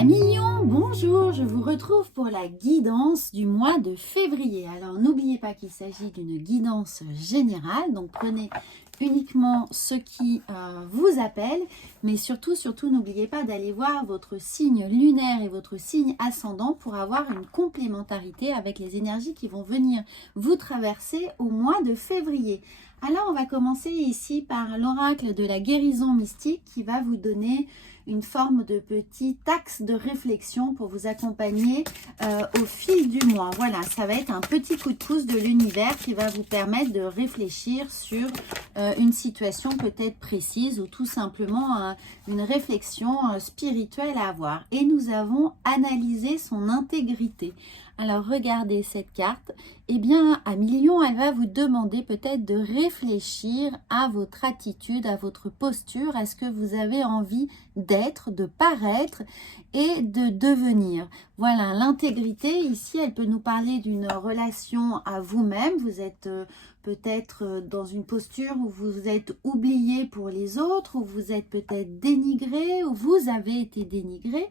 Amillon, bonjour, je vous retrouve pour la guidance du mois de février. Alors n'oubliez pas qu'il s'agit d'une guidance générale, donc prenez uniquement ce qui vous appelle, mais surtout n'oubliez pas d'aller voir votre signe lunaire et votre signe ascendant pour avoir une complémentarité avec les énergies qui vont venir vous traverser au mois de février. Alors on va commencer ici par l'oracle de la guérison mystique qui va vous donner une forme de petit axe de réflexion pour vous accompagner au fil du mois. Voilà, ça va être un petit coup de pouce de l'univers qui va vous permettre de réfléchir sur une situation peut-être précise ou tout simplement une réflexion spirituelle à avoir. Et nous avons analysé son intégrité. Alors regardez cette carte, eh bien à Million, elle va vous demander peut-être de réfléchir à votre attitude, à votre posture, à ce que vous avez envie d'être, de paraître et de devenir. Voilà, l'intégrité ici, elle peut nous parler d'une relation à vous-même. Vous êtes peut-être dans une posture où vous êtes oublié pour les autres, où vous êtes peut-être dénigré, où vous avez été dénigré.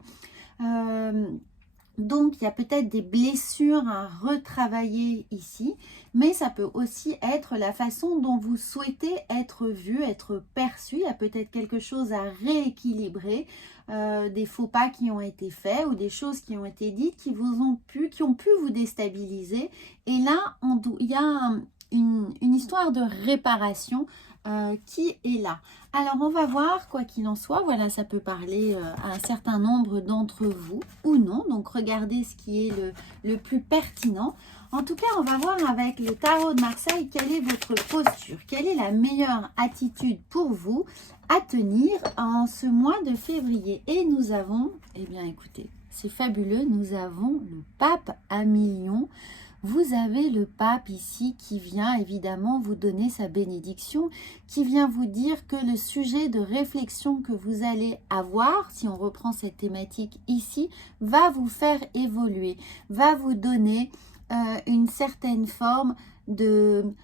Donc, il y a peut-être des blessures à retravailler ici, mais ça peut aussi être la façon dont vous souhaitez être vu, être perçu. Il y a peut-être quelque chose à rééquilibrer, des faux pas qui ont été faits ou des choses qui ont été dites qui ont pu vous déstabiliser. Et là, il y a une histoire de réparation qui est là. Alors on va voir, quoi qu'il en soit, voilà, ça peut parler à un certain nombre d'entre vous ou non, donc regardez ce qui est le plus pertinent. En tout cas, on va voir avec le tarot de Marseille quelle est votre posture, quelle est la meilleure attitude pour vous à tenir en ce mois de février. Et nous avons, eh bien écoutez, c'est fabuleux, nous avons le pape à Million. Vous avez le pape ici qui vient évidemment vous donner sa bénédiction, qui vient vous dire que le sujet de réflexion que vous allez avoir, si on reprend cette thématique ici, va vous faire évoluer, va vous donner une certaine forme de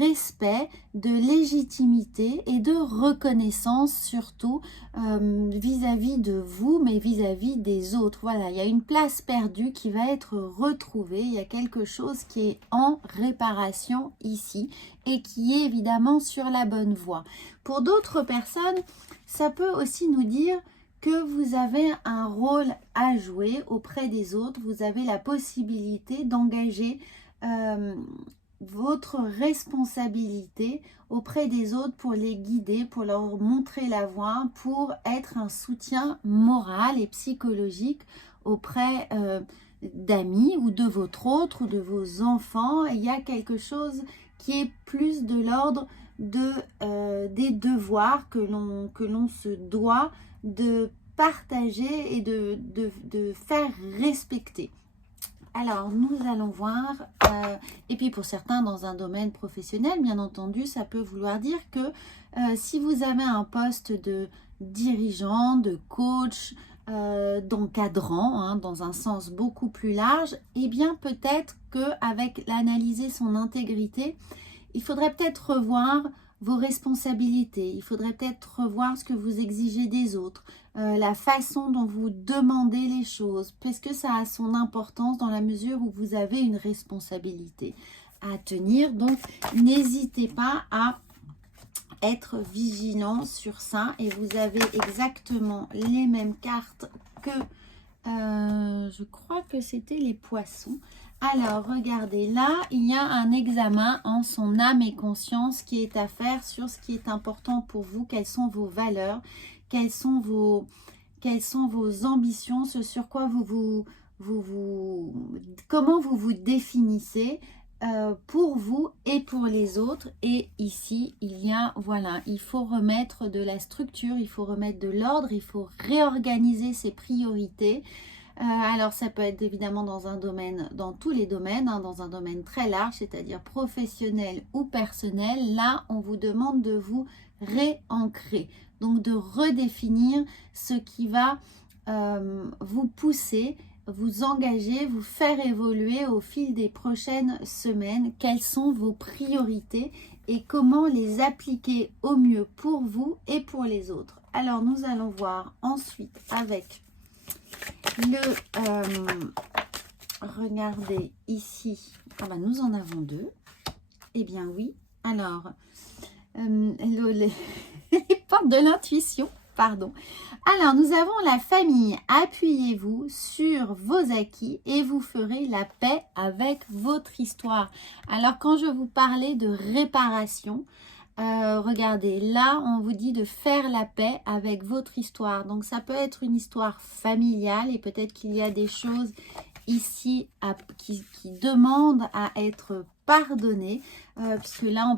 respect, de légitimité et de reconnaissance surtout vis-à-vis de vous, mais vis-à-vis des autres. Voilà, il y a une place perdue qui va être retrouvée, il y a quelque chose qui est en réparation ici et qui est évidemment sur la bonne voie. Pour d'autres personnes, ça peut aussi nous dire que vous avez un rôle à jouer auprès des autres, vous avez la possibilité d'engager votre responsabilité auprès des autres pour les guider, pour leur montrer la voie, pour être un soutien moral et psychologique auprès d'amis ou de votre autre ou de vos enfants. Il y a quelque chose qui est plus de l'ordre des devoirs que l'on se doit de partager et de faire respecter. Alors, nous allons voir, et puis pour certains dans un domaine professionnel, bien entendu, ça peut vouloir dire que si vous avez un poste de dirigeant, de coach, d'encadrant, hein, dans un sens beaucoup plus large, eh bien peut-être qu'avec l'analyser son intégrité, il faudrait peut-être revoir vos responsabilités, il faudrait peut-être revoir ce que vous exigez des autres, la façon dont vous demandez les choses, parce que ça a son importance dans la mesure où vous avez une responsabilité à tenir. Donc, n'hésitez pas à être vigilant sur ça. Et vous avez exactement les mêmes cartes que, je crois que c'était les poissons. Alors, regardez, là, il y a un examen en son âme et conscience qui est à faire sur ce qui est important pour vous, quelles sont vos valeurs, quelles sont vos ambitions, ce sur quoi comment vous vous définissez pour vous et pour les autres. Et ici, il y a, voilà, il faut remettre de la structure, il faut remettre de l'ordre, il faut réorganiser ses priorités. Alors ça peut être évidemment dans un domaine, dans tous les domaines, hein, dans un domaine très large, c'est-à-dire professionnel ou personnel. Là, on vous demande de vous réancrer, donc de redéfinir ce qui va vous pousser, vous engager, vous faire évoluer au fil des prochaines semaines. Quelles sont vos priorités et comment les appliquer au mieux pour vous et pour les autres. Alors nous allons voir ensuite avec Regardez ici. Ah bah, nous en avons deux. Eh bien oui. Alors, les portes de l'intuition, pardon. Alors, nous avons la famille. Appuyez-vous sur vos acquis et vous ferez la paix avec votre histoire. Alors, quand je vous parlais de réparation, regardez, là, on vous dit de faire la paix avec votre histoire. Donc, ça peut être une histoire familiale et peut-être qu'il y a des choses ici qui demandent à être pardonnées, puisque là,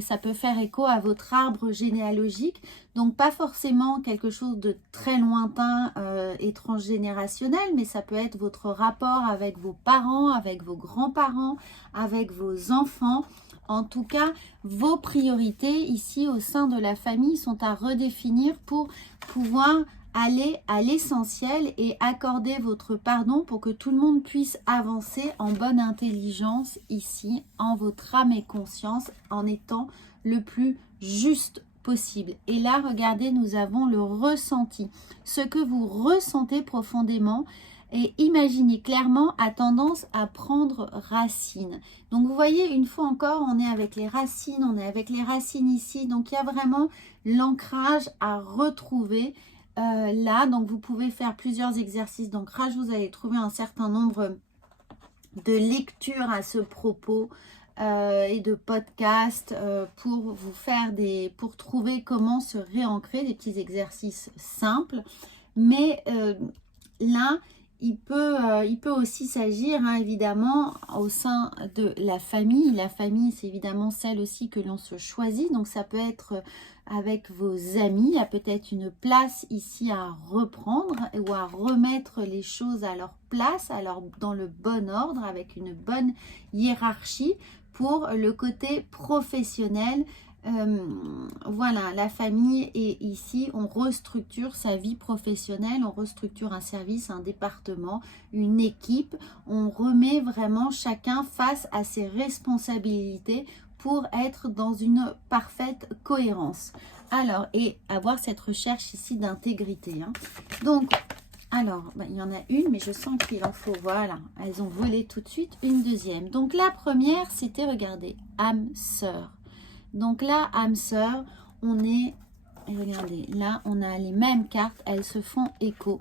ça peut faire écho à votre arbre généalogique. Donc, pas forcément quelque chose de très lointain et transgénérationnel, mais ça peut être votre rapport avec vos parents, avec vos grands-parents, avec vos enfants. En tout cas, vos priorités ici au sein de la famille sont à redéfinir pour pouvoir aller à l'essentiel et accorder votre pardon pour que tout le monde puisse avancer en bonne intelligence ici, en votre âme et conscience, en étant le plus juste possible. Et là, regardez, nous avons le ressenti. Ce que vous ressentez profondément et imaginez clairement a tendance à prendre racine. Donc vous voyez, une fois encore, on est avec les racines ici. Donc il y a vraiment l'ancrage à retrouver là. Donc vous pouvez faire plusieurs exercices d'ancrage. Vous allez trouver un certain nombre de lectures à ce propos et de podcasts pour vous faire pour trouver comment se réancrer, des petits exercices simples. Mais là, il peut aussi s'agir, hein, évidemment, au sein de la famille. La famille, c'est évidemment celle aussi que l'on se choisit. Donc, ça peut être avec vos amis. Il y a peut-être une place ici à reprendre ou à remettre les choses à leur place, alors dans le bon ordre, avec une bonne hiérarchie pour le côté professionnel. Voilà, la famille est ici, on restructure sa vie professionnelle, on restructure un service, un département, une équipe, on remet vraiment chacun face à ses responsabilités pour être dans une parfaite cohérence. Alors, et avoir cette recherche ici d'intégrité. Hein. Donc, alors, il y en a une, mais je sens qu'il en faut, voilà, elles ont volé tout de suite une deuxième. Donc, la première, c'était, regardez, âme sœur. Donc là, âme sœur, on est, regardez, là, on a les mêmes cartes, elles se font écho.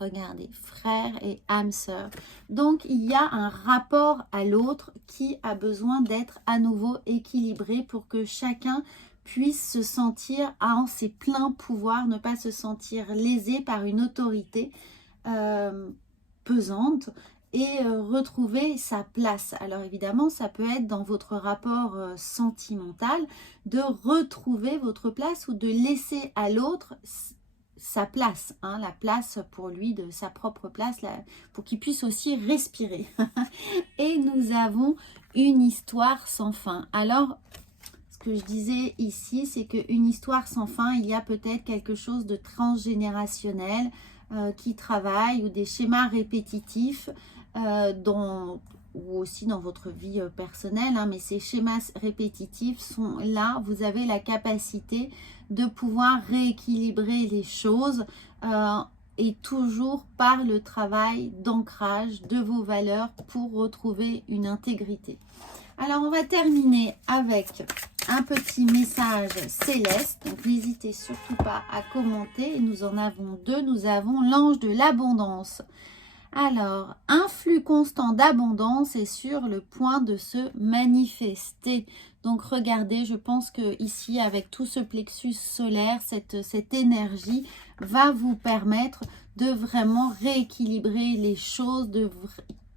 Regardez, frère et âme sœur. Donc, il y a un rapport à l'autre qui a besoin d'être à nouveau équilibré pour que chacun puisse se sentir en ses pleins pouvoirs, ne pas se sentir lésé par une autorité pesante et retrouver sa place. Alors évidemment, ça peut être dans votre rapport sentimental de retrouver votre place ou de laisser à l'autre sa place, hein, la place pour lui, de sa propre place, pour qu'il puisse aussi respirer. Et nous avons une histoire sans fin. Alors, ce que je disais ici, c'est qu'une histoire sans fin, il y a peut-être quelque chose de transgénérationnel qui travaille ou des schémas répétitifs ou aussi dans votre vie personnelle, hein, mais ces schémas répétitifs sont là, vous avez la capacité de pouvoir rééquilibrer les choses et toujours par le travail d'ancrage de vos valeurs pour retrouver une intégrité. Alors, on va terminer avec un petit message céleste. Donc, n'hésitez surtout pas à commenter. Et nous en avons deux. Nous avons l'ange de l'abondance. Alors, un flux constant d'abondance est sur le point de se manifester. Donc, regardez, je pense que ici, avec tout ce plexus solaire, cette énergie va vous permettre de vraiment rééquilibrer les choses, de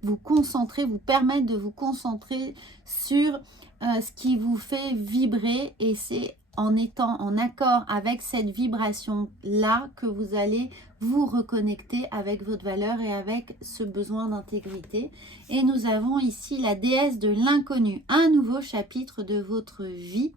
vous concentrer, vous permettre de vous concentrer sur ce qui vous fait vibrer, et c'est en étant en accord avec cette vibration-là que vous allez vous reconnecter avec votre valeur et avec ce besoin d'intégrité. Et nous avons ici la déesse de l'inconnu. Un nouveau chapitre de votre vie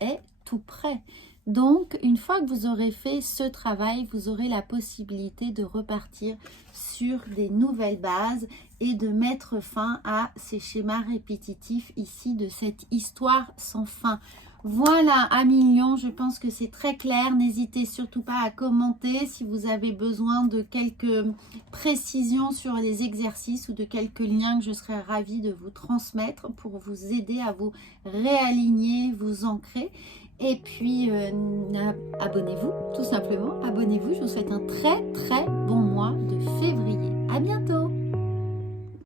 est tout prêt. Donc, une fois que vous aurez fait ce travail, vous aurez la possibilité de repartir sur des nouvelles bases et de mettre fin à ces schémas répétitifs ici de cette histoire sans fin. Voilà, amis Lion, je pense que c'est très clair. N'hésitez surtout pas à commenter si vous avez besoin de quelques précisions sur les exercices ou de quelques liens que je serais ravie de vous transmettre pour vous aider à vous réaligner, vous ancrer. Et puis, abonnez-vous, tout simplement. Abonnez-vous. Je vous souhaite un très très bon mois de février. À bientôt.